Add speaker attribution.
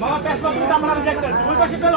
Speaker 1: মামা প্যাচ পাবো আমরা রিজেক্ট ওই পাশে পেল।